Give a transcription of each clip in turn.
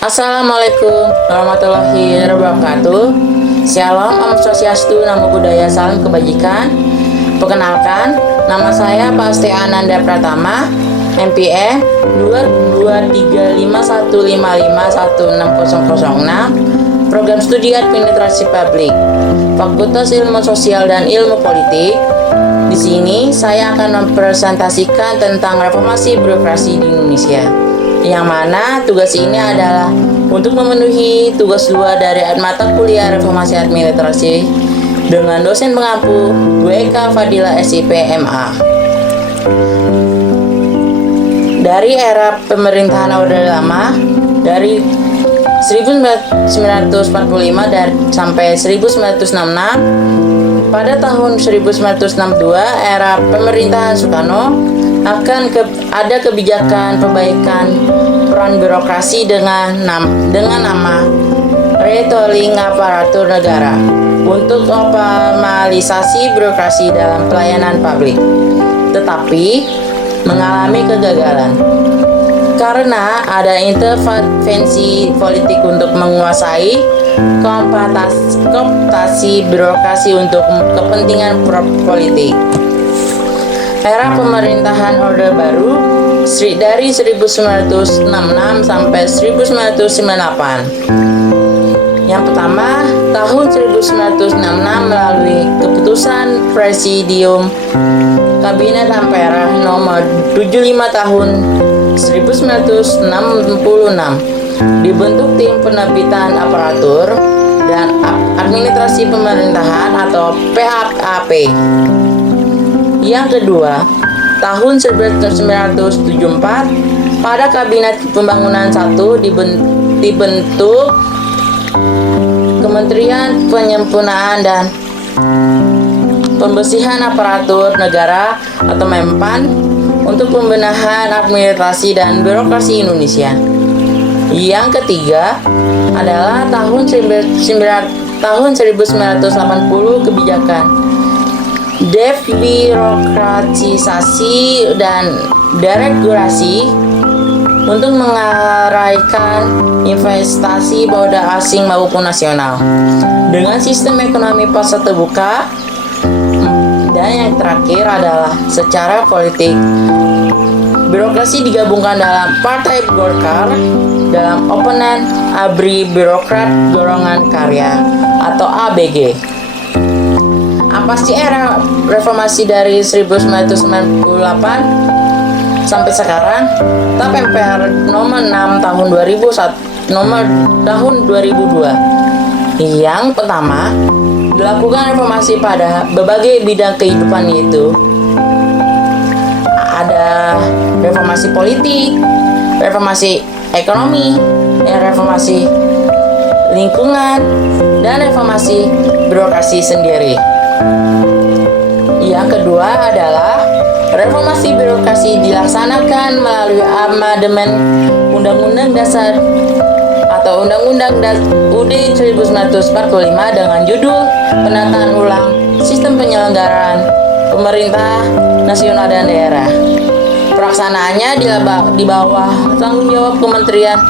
Assalamualaikum warahmatullahi wabarakatuh. Shalom, Om Swastiastu, Namo Buddhaya, salam kebajikan. Perkenalkan, nama saya Pasti Ananda Pratama, MPN 223515516006, Program Studi Administrasi Publik, Fakultas Ilmu Sosial dan Ilmu Politik. Di sini saya akan mempresentasikan tentang reformasi birokrasi di Indonesia, yang mana tugas ini adalah untuk memenuhi tugas 2 dari mata kuliah reformasi administrasi dengan dosen pengampu WK Fadila SIP MA. Dari era pemerintahan Orde Lama dari 1945 dan sampai 1966, pada tahun 1962 era pemerintahan Soekarno ada kebijakan perbaikan peran birokrasi dengan nama retooling aparatur negara untuk optimalisasi birokrasi dalam pelayanan publik, tetapi mengalami kegagalan karena ada intervensi politik untuk menguasai kooptasi birokrasi untuk kepentingan politik. Era pemerintahan Orde Baru dari 1966 sampai 1998. Yang pertama, tahun 1966 melalui keputusan Presidium Kabinet Ampera nomor 75 tahun 1966 dibentuk tim penerbitan aparatur dan administrasi pemerintahan atau PAP. Yang kedua, tahun 1974 pada Kabinet Pembangunan 1 dibentuk Kementerian Penyempurnaan dan Pembersihan Aparatur Negara atau Menpan untuk pembenahan administrasi dan birokrasi Indonesia. Yang ketiga adalah tahun 1980 kebijakan debirokratisasi dan deregulasi untuk mengarahkan investasi baik asing maupun nasional dengan sistem ekonomi pasar terbuka. Dan yang terakhir adalah secara politik, birokrasi digabungkan dalam Partai Golkar dalam Openan Abri Birokrat Golongan Karya atau ABG. Apa sih era reformasi dari 1998 sampai sekarang? TAP MPR nomor 6 tahun 2002. Yang pertama, dilakukan reformasi pada berbagai bidang kehidupan, yaitu ada reformasi politik, reformasi ekonomi, reformasi lingkungan, dan reformasi birokrasi sendiri. Yang kedua adalah reformasi birokrasi dilaksanakan melalui amandemen Undang-Undang Dasar atau Undang-Undang UUD 1945 dengan judul Penataan Ulang Sistem Penyelenggaraan Pemerintah Nasional dan Daerah. Pelaksanaannya di bawah tanggung jawab Kementerian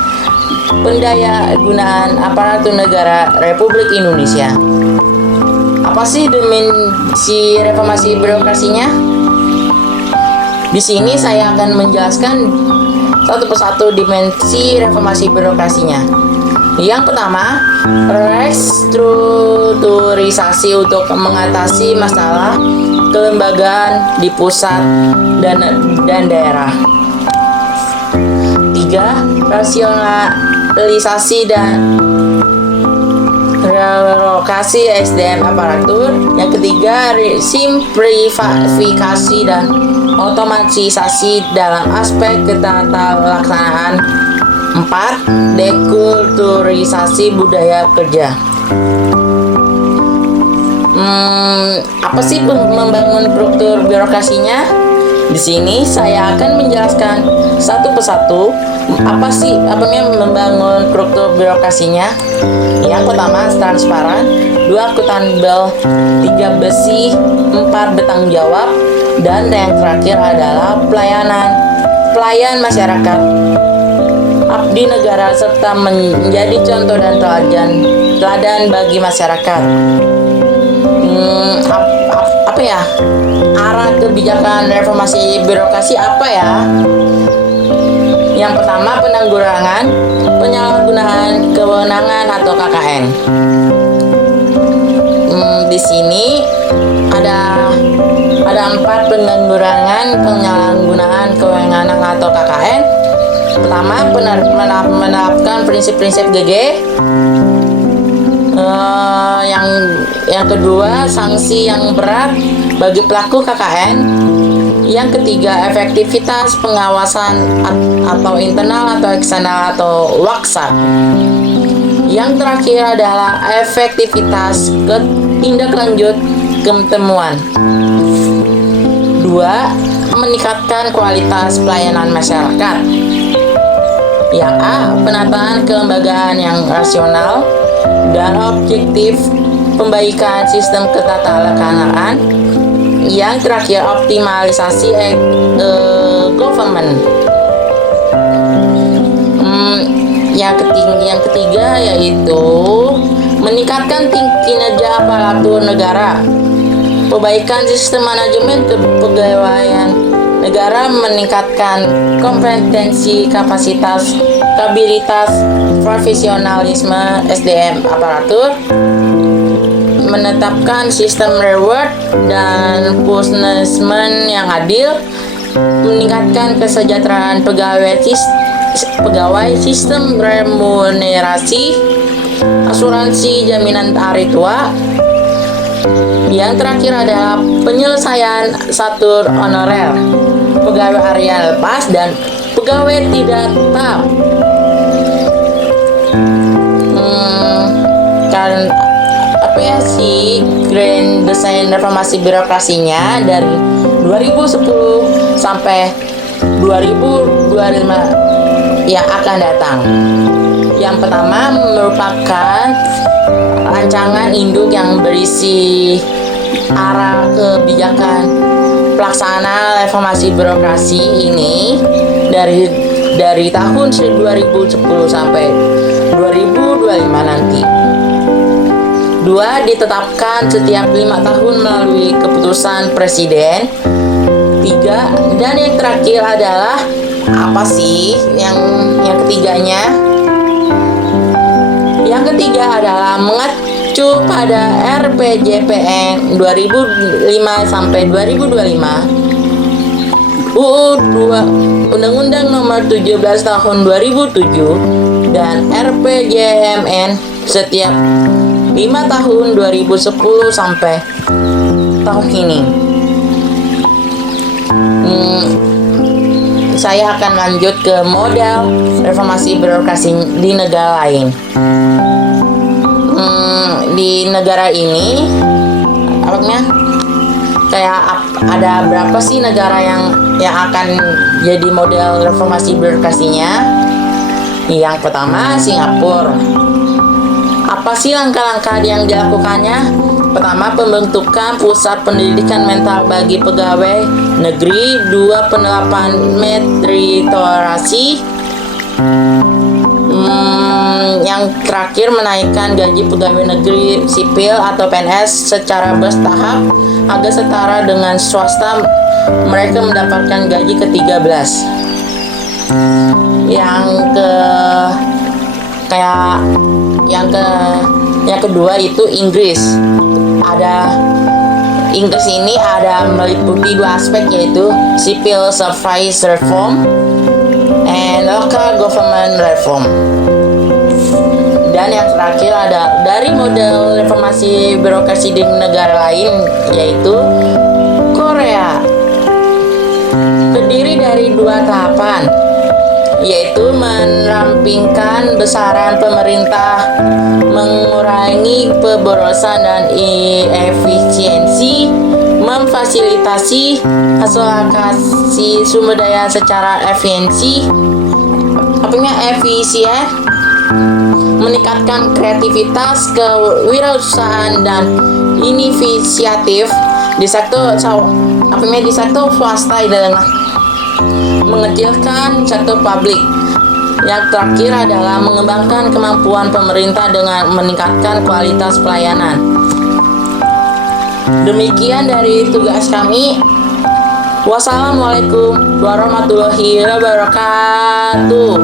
Pendayagunaan Aparatur Negara Republik Indonesia. Apa sih dimensi reformasi birokrasinya? Di sini saya akan menjelaskan satu persatu dimensi reformasi birokrasinya. Yang pertama, restrukturisasi untuk mengatasi masalah kelembagaan di pusat dan daerah. 3. Rasionalisasi dan relokasi SDM aparatur. Yang ketiga, simplifikasi dan otomatisasi dalam aspek ketataalaksanaan. 4. Dekulturisasi budaya kerja. Apa sih membangun struktur birokrasinya? Di sini saya akan menjelaskan satu persatu apa membangun struktur birokrasinya. Yang pertama, transparan. 2. Akuntabel. 3. Bersih. 4. Bertanggung jawab. Dan yang terakhir adalah pelayan masyarakat. di negara serta menjadi contoh dan teladan bagi masyarakat. Apa ya? Arah kebijakan reformasi birokrasi apa ya? Yang pertama, penanggulangan penyalahgunaan kewenangan atau KKN. Di sini ada 4 penanggulangan penyalahgunaan kewenangan atau KKN. Pertama, menerapkan prinsip-prinsip GG. Yang kedua, sanksi yang berat bagi pelaku KKN. Yang ketiga, efektivitas pengawasan atau internal atau eksternal atau WAKSAT. Yang terakhir adalah efektivitas tindak lanjut ketemuan. 2. Meningkatkan kualitas pelayanan masyarakat. Yang A, penataan kelembagaan yang rasional dan objektif, pembaikan sistem ketatanegaraan. Yang terakhir, optimalisasi government. Yang ketiga yaitu meningkatkan kinerja aparatur negara, perbaikan sistem manajemen kepegawaian negara, meningkatkan kompetensi, kapasitas, kapabilitas, profesionalisme SDM aparatur, menetapkan sistem reward dan punishment yang adil, meningkatkan kesejahteraan pegawai, sistem remunerasi, asuransi jaminan hari tua. Yang terakhir adalah penyelesaian status honorer, pegawai harian lepas dan pegawai tidak tetap. Grand Design reformasi birokrasinya dari 2010 sampai 2025 yang akan datang. Yang pertama merupakan rancangan induk yang berisi arah kebijakan pelaksana reformasi birokrasi ini dari tahun 2010 sampai 2025 nanti. 2. Ditetapkan setiap 5 tahun melalui keputusan presiden. 3. Dan yang terakhir adalah apa sih yang ketiganya? Yang ketiga adalah mengacu pada RPJMN 2005 sampai 2025, Undang-Undang Nomor 17 Tahun 2007 dan RPJMN setiap 5 tahun 2010 sampai tahun ini. Saya akan lanjut ke model reformasi birokrasi di negara lain. Di negara ini, kayak ada berapa sih negara yang akan jadi model reformasi birokrasinya? Yang pertama, Singapura. Apa sih langkah-langkah yang dilakukannya? Pertama, pembentukan pusat pendidikan mental bagi pegawai negeri. 2. Penerapan meritokrasi. Yang terakhir, menaikkan gaji pegawai negeri sipil atau PNS secara bertahap agar setara dengan swasta. Mereka mendapatkan gaji ke-13. Yang kedua itu Inggris. Inggris ini ada meliputi 2 aspek, yaitu civil service reform and local government reform. Dan yang terakhir ada dari model reformasi birokrasi di negara lain, yaitu Korea. Terdiri dari 2 tahapan, yaitu merampingkan besaran pemerintah, mengurangi pemborosan dan efisiensi, memfasilitasi alokasi sumber daya secara efisien, meningkatkan kreativitas, kewirausahaan dan inisiatif di sektor swasta dan mengecilkan sektor publik. Yang terakhir adalah mengembangkan kemampuan pemerintah dengan meningkatkan kualitas pelayanan. Demikian dari tugas kami. Wassalamualaikum warahmatullahi wabarakatuh.